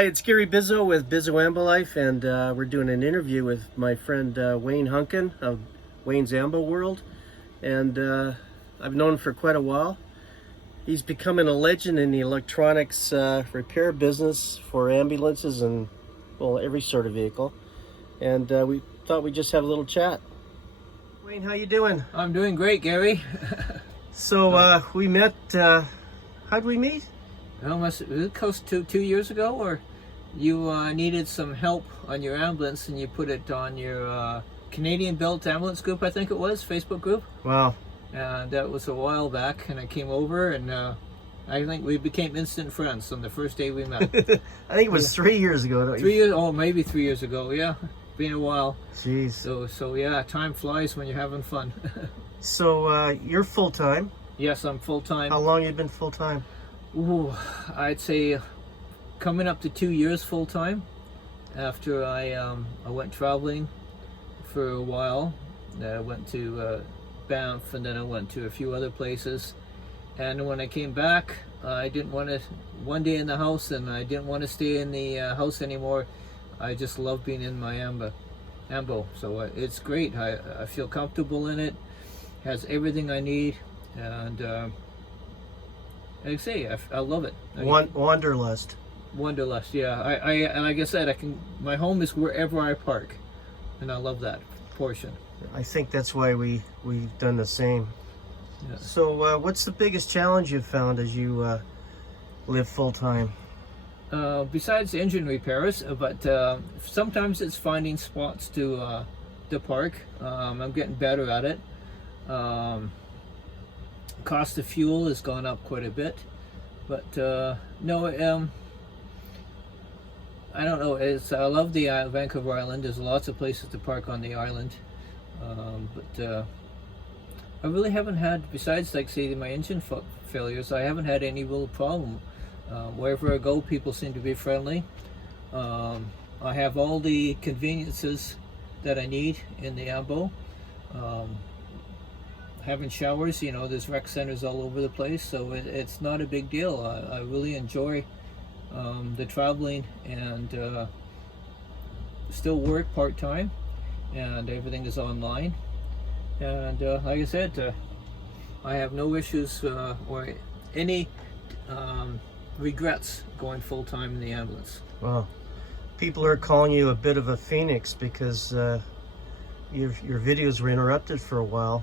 Hi, it's Gary Bizzo with Bizzo Ambo Life, and we're doing an interview with my friend Wayne Hunken of Waynes Ambo World, and I've known him for quite a while. He's becoming a legend in the electronics repair business for ambulances and, well, every sort of vehicle. And we thought we'd just have a little chat. Wayne, how you doing? I'm doing great, Gary. So we met, how'd we meet? Was it close to 2 years ago, or you needed some help on your ambulance and you put it on your Canadian Built Ambulance group, I think it was, Facebook group. Wow. And that was a while back, and I came over, and I think we became instant friends on the first day we met. I think it was 3 years ago. Don't you? 3 years, oh, maybe 3 years ago, yeah. Been a while. Jeez. So yeah, time flies when you're having fun. So you're full-time? Yes, I'm full-time. How long you been full-time? Ooh, I'd say coming up to 2 years full-time. After I went traveling for a while. I went to Banff, and then I went to a few other places. And when I came back, I didn't want to, one day in the house, and I didn't want to stay in the house anymore. I just love being in my ambo. So it's great. I feel comfortable in it. Has everything I need, and like I say, I love it. Wanderlust. Wanderlust, yeah. I like I said, my home is wherever I park, and I love that portion. I think that's why we've done the same. Yeah. So what's the biggest challenge you've found as you live full-time? Besides engine repairs, but sometimes it's finding spots to park. I'm getting better at it. Cost of fuel has gone up quite a bit, but no, I don't know. I love the Vancouver Island. There's lots of places to park on the island, but I really haven't had, besides like say my engine failures, I haven't had any real problem. Wherever I go, people seem to be friendly. I have all the conveniences that I need in the Ambo. Having showers, you know, there's rec centers all over the place, so it's not a big deal. I really enjoy the traveling, and still work part-time, and everything is online. And like I said, I have no issues or any regrets going full-time in the ambulance. Well, people are calling you a bit of a phoenix because your videos were interrupted for a while.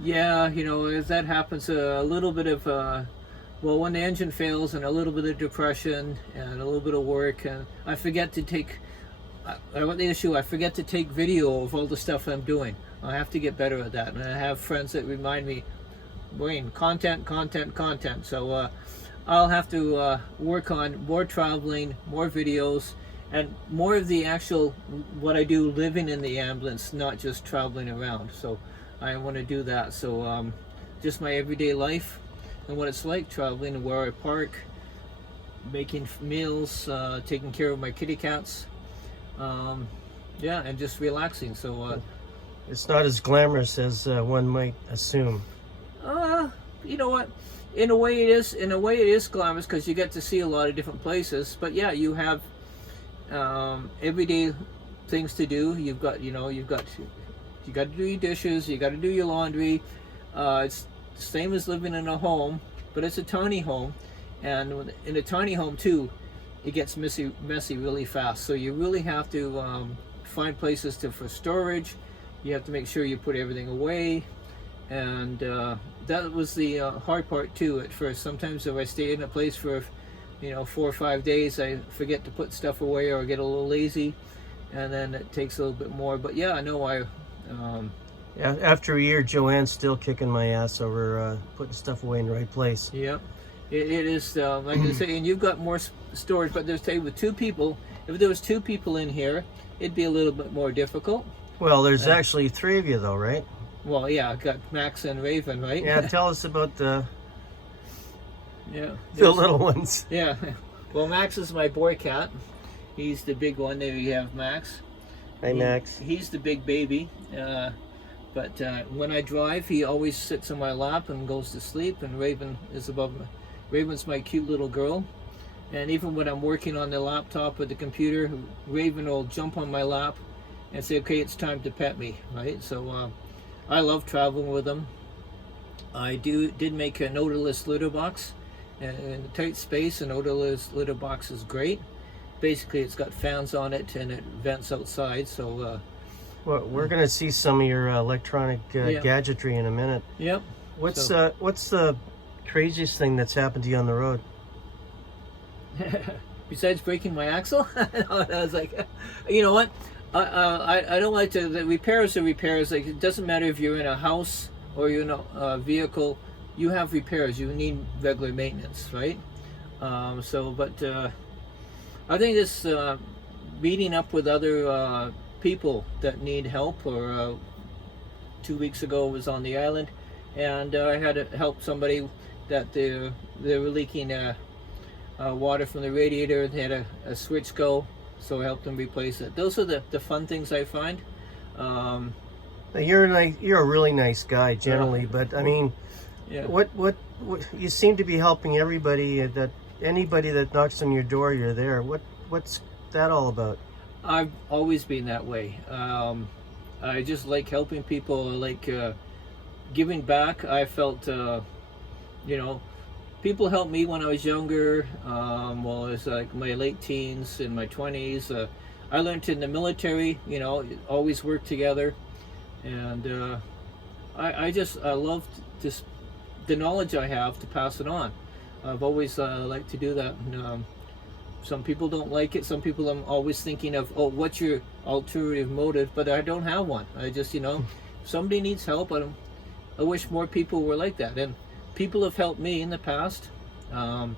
Yeah, you know, as that happens, a little bit of, well, when the engine fails, and a little bit of depression, and a little bit of work, and I forget to take, what the issue, I forget to take video of all the stuff I'm doing. I have to get better at that, and I have friends that remind me, Wayne, content. So I'll have to work on more traveling, more videos, and more of the actual, what I do living in the ambulance, not just traveling around. So I want to do that. So just my everyday life and what it's like traveling, and where I park, making meals, taking care of my kitty cats, yeah, and just relaxing. So it's not as glamorous as one might assume. You know what? In a way it is. In a way it is glamorous because you get to see a lot of different places. But yeah, you have everyday things to do. You've got, you know, you got to do your dishes, you got to do your laundry. It's the same as living in a home, but it's a tiny home, and in a tiny home too, it gets messy really fast. So you really have to find places for storage. You have to make sure you put everything away, and that was the hard part too at first. Sometimes if I stay in a place for, you know, 4 or 5 days, I forget to put stuff away, or get a little lazy, and then it takes a little bit more. But yeah, I know Yeah, after a year, Joanne's still kicking my ass over putting stuff away in the right place. Yeah, it is, like I say, and you've got more storage, but there's, say, with 2 people, if there was 2 people in here, it'd be a little bit more difficult. Well, there's actually 3 of you though, right? Well, yeah, I've got Max and Raven, right? Yeah, tell us about the the little ones. Yeah, well, Max is my boy cat. He's the big one. There you have Max. Hey, Max. He's the big baby. But when I drive, he always sits on my lap and goes to sleep, and Raven is above me. Raven's my cute little girl, And even when I'm working on the laptop or the computer, Raven will jump on my lap and say, okay, it's time to pet me, right? So I love traveling with them. I did make an odorless litter box. In a tight space, an odorless litter box is great. Basically, it's got fans on it and it vents outside. So Well, we're going to see some of your electronic Yeah. gadgetry in a minute. yep. What's the craziest thing that's happened to you on the road? Besides breaking my axle, I was like, you know what? I don't like to. The repairs are repairs. Like, it doesn't matter if you're in a house or you're in a vehicle. You have repairs. You need regular maintenance, right? But I think this meeting up with other people that need help. Or 2 weeks ago, I was on the island, and I had to help somebody that they were leaking water from the radiator. They had a switch go, so I helped them replace it. Those are the fun things I find. You're a really nice guy generally, but I mean, Yeah. what you seem to be helping everybody. Anybody that knocks on your door, you're there. What's that all about? I've always been that way. I just like helping people. I like giving back. I felt, people helped me when I was younger. Well, it was like my late teens and my 20s. I learned in the military, always work together. And I love this, the knowledge I have to pass it on. I've always liked to do that. And, some people don't like it. Some people I'm always thinking of, oh, what's your ulterior motive? But I don't have one. I just, somebody needs help. I wish more people were like that. And people have helped me in the past. I've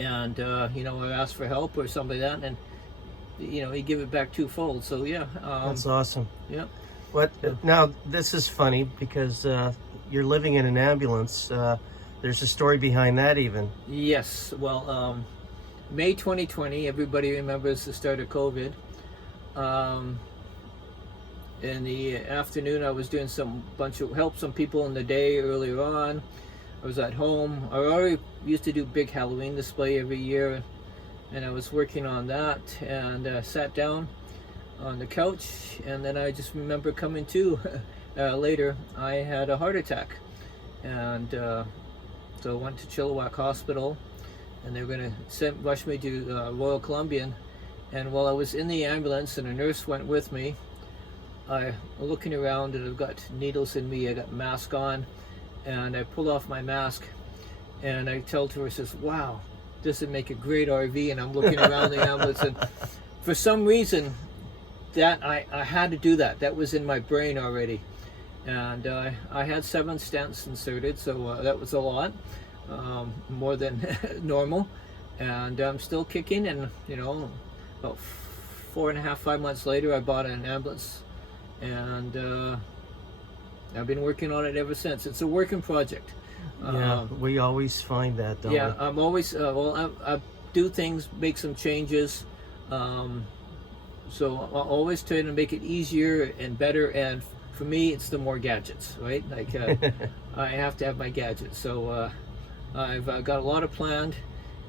asked for help or something like that. And, you give it back twofold. So, yeah. That's awesome. Yeah. Now, this is funny because you're living in an ambulance. There's a story behind that even. Yes. Well, May 2020, everybody remembers the start of COVID. In the afternoon, I was doing help some people in the day earlier on. I was at home. I already used to do big Halloween display every year, and I was working on that, and sat down on the couch, and then I just remember coming to later. I had a heart attack, and so I went to Chilliwack Hospital, and they were going to rush me to Royal Columbian. And while I was in the ambulance and a nurse went with me, I was looking around, and I've got needles in me. I got a mask on, and I pulled off my mask, and I tell to her, says, wow, this would make a great RV. And I'm looking around the ambulance, and for some reason that I had to do that. That was in my brain already. And I had 7 stents inserted, so that was a lot. More than normal, and I'm still kicking. And about 4.5, 5 months later, I bought an ambulance, and I've been working on it ever since. It's a working project. Yeah, we always find that, don't Yeah, we? I'm always I do things, make some changes. So I always try to make it easier and better. And for me, it's the more gadgets, right? Like I have to have my gadgets. So I've got a lot of planned,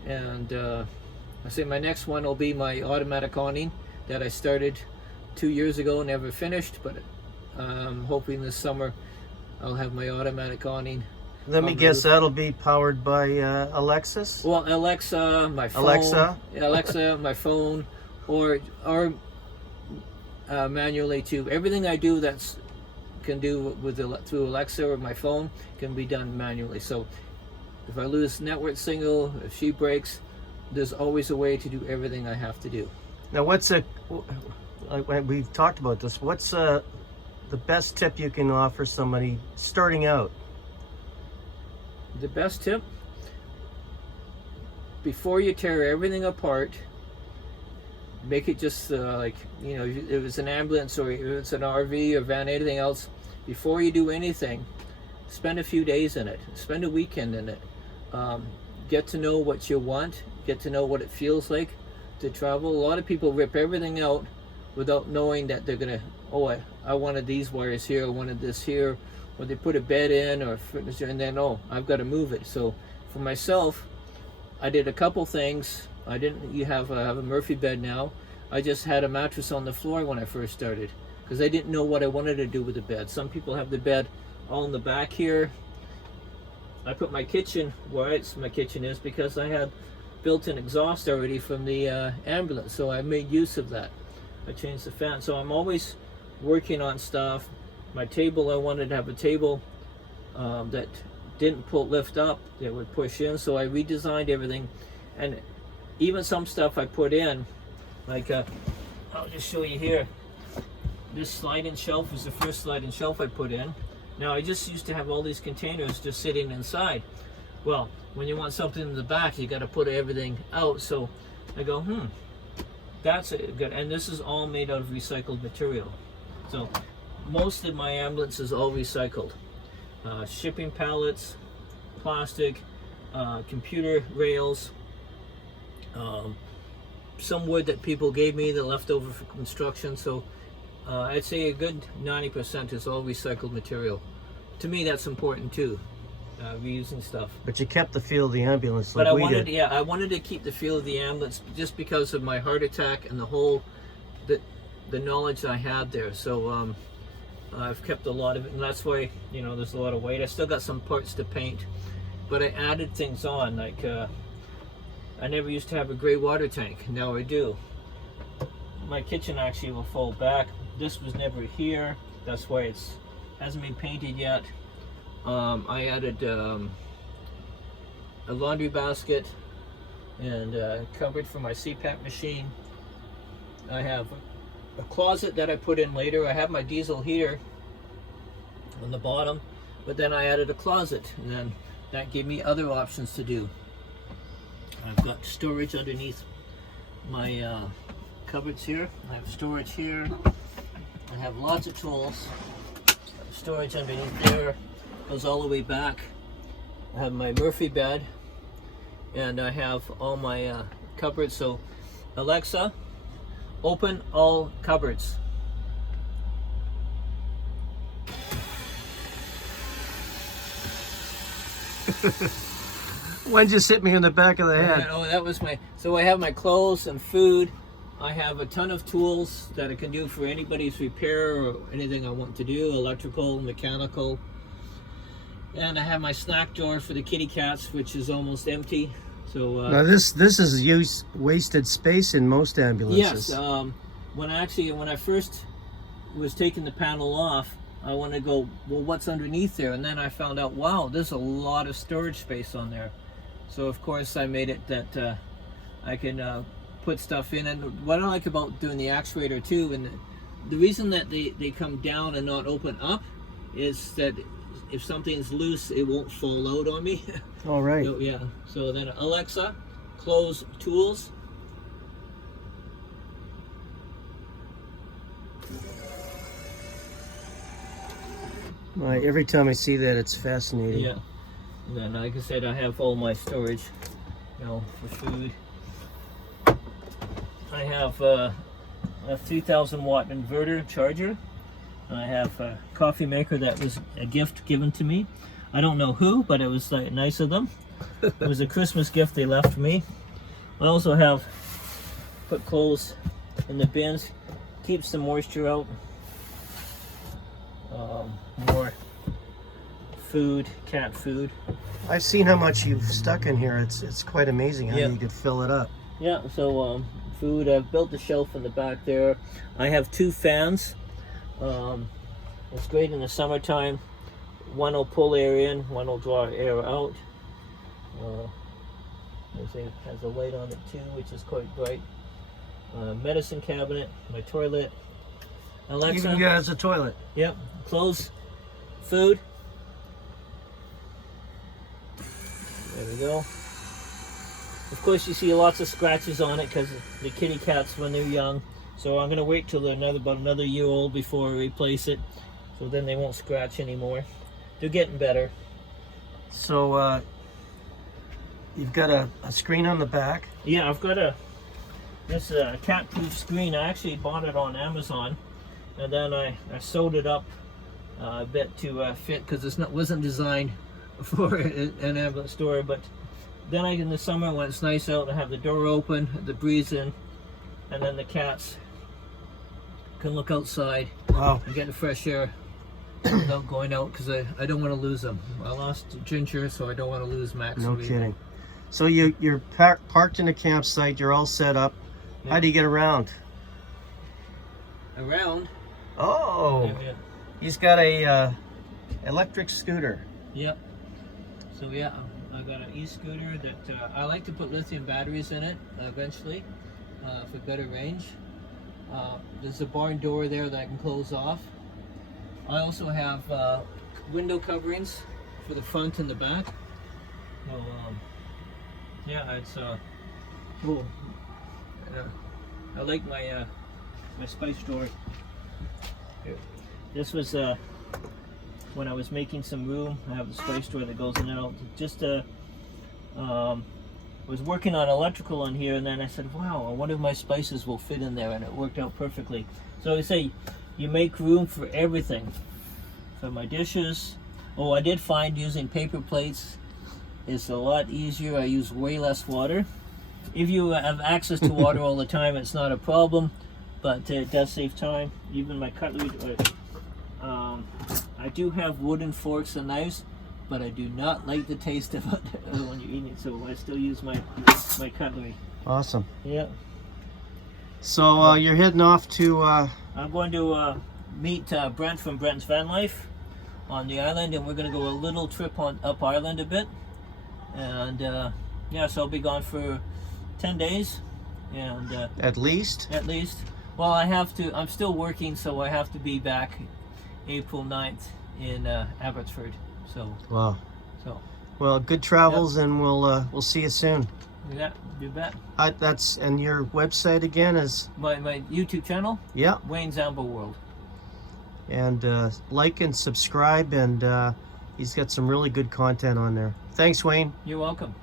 and I say my next one will be my automatic awning that I started 2 years ago, never finished, but I'm hoping this summer I'll have my automatic awning. Let me guess, that'll be powered by Alexis? Well, Alexa, my phone. Alexa, my phone, or manually too. Everything I do can do through Alexa or my phone can be done manually. So if I lose network signal, if she breaks, there's always a way to do everything I have to do. Now, we've talked about this, what's the best tip you can offer somebody starting out? The best tip, before you tear everything apart, make it just if it's an ambulance or if it's an RV or van, anything else, before you do anything, spend a few days in it, spend a weekend in it. Get to know what you want, get to know what it feels like to travel. A lot of people rip everything out without knowing that they're gonna, I wanted these wires here, I wanted this here, or they put a bed in or furniture, and then I've got to move it. So for myself, I did a couple things. I didn't. You have a Murphy bed now. I just had a mattress on the floor when I first started because I didn't know what I wanted to do with the bed. Some people have the bed all in the back here. I put my kitchen where my kitchen is because I had built-in exhaust already from the ambulance, so I made use of that. I changed the fan, so I'm always working on stuff. My table, I wanted to have a table that didn't lift up, that would push in, so I redesigned everything. And even some stuff I put in, like I'll just show you here. This sliding shelf is the first sliding shelf I put in. Now I just used to have all these containers just sitting inside. Well, when you want something in the back, you got to put everything out. So I go, that's good. And this is all made out of recycled material. So most of my ambulance is all recycled. Shipping pallets, plastic, computer rails, some wood that people gave me that left over for construction. So I'd say a good 90% is all recycled material. To me, that's important too, reusing stuff. But you kept the feel of the ambulance like we did. Yeah, I wanted to keep the feel of the ambulance just because of my heart attack and the whole, the knowledge I had there. So I've kept a lot of it, and that's why, you know, there's a lot of weight. I still got some parts to paint, but I added things on, like I never used to have a gray water tank. Now I do. My kitchen actually will fold back. This was never here. That's why it's hasn't been painted yet. I added a laundry basket and a cupboard for my CPAP machine. I have a closet that I put in later. I have my diesel heater on the bottom, but then I added a closet, and then that gave me other options to do. I've got storage underneath my cupboards here. I have storage here. I have lots of tools. Storage underneath there goes all the way back. I have my Murphy bed, and I have all my cupboards. So Alexa, open all cupboards. Why did you hit me in the back of the head? Oh, that was so I have my clothes and food. I have a ton of tools that I can do for anybody's repair or anything I want to do, electrical, mechanical. And I have my snack drawer for the kitty cats, which is almost empty. So now this is wasted space in most ambulances. Yes. When I first was taking the panel off, I want to go, well, what's underneath there? And then I found out, wow, there's a lot of storage space on there. So of course I made it that I can put stuff in. And what I like about doing the actuator too, and the reason that they come down and not open up is that if something's loose, it won't fall out on me. All right. So, yeah. So then Alexa, close tools. Every time I see that, it's fascinating. Yeah. And then, like I said, I have all my storage, you know, for food. I have a 3,000 watt inverter charger. I have a coffee maker that was a gift given to me. I don't know who, but it was nice of them. It was a Christmas gift they left for me. I also have put clothes in the bins, keeps the moisture out. More food, cat food. I've seen how much you've stuck in here. It's quite amazing how you could fill it up. Yeah, so food, I've built a shelf in the back there. I have 2 fans. It's great in the summertime. One will pull air in, one will draw air out. It has a light on it too, which is quite bright. Medicine cabinet, my toilet. Alexa. Even has a toilet. Yep. Clothes, food. There we go. Of course, you see lots of scratches on it because the kitty cats when they're young. So I'm gonna wait till they're about another year old before I replace it. So then they won't scratch anymore. They're getting better. So you've got a screen on the back. Yeah, I've got this cat-proof screen. I actually bought it on Amazon, and then I sewed it up a bit to fit because it wasn't designed for an ambulance door. But then in the summer when it's nice out, I have the door open, the breeze in, and then the cats can look outside Wow. and get the fresh air without going out, because I don't want to lose them. I lost Ginger, so I don't want to lose Max. No either. kidding. So you're parked in a campsite. You're all set up. Yeah. How do you get around? Around. Oh, Yeah. he's got a electric scooter. Yep. So yeah, I got an e-scooter that I like to put lithium batteries in it eventually for better range. There's a barn door there that I can close off. I also have window coverings for the front and the back. So yeah, it's cool. I like my my spice drawer. Here. This was when I was making some room. I have the spice drawer that goes in and out. Just was working on electrical on here, and then I said, wow, I wonder if my spices will fit in there, and it worked out perfectly. So I say you make room for everything. For my dishes. Oh, I did find using paper plates is a lot easier. I use way less water. If you have access to water all the time, it's not a problem, but it does save time. Even my cutlery, I do have wooden forks and knives, but I do not like the taste of it when you're eating it, so I still use my cutlery. Awesome. Yeah. So you're heading off to... I'm going to meet Brent from Brent's Van Life on the island, and we're going to go a little trip on up island a bit. And yeah, so I'll be gone for 10 days. And At least? At least. Well, I'm still working, so I have to be back April 9th in Abbotsford. So. Wow. So. Well, good travels, and we'll see you soon. Yeah, you bet. And your website again is? My YouTube channel? Yeah. Waynes Ambo World. And like and subscribe, and he's got some really good content on there. Thanks, Wayne. You're welcome.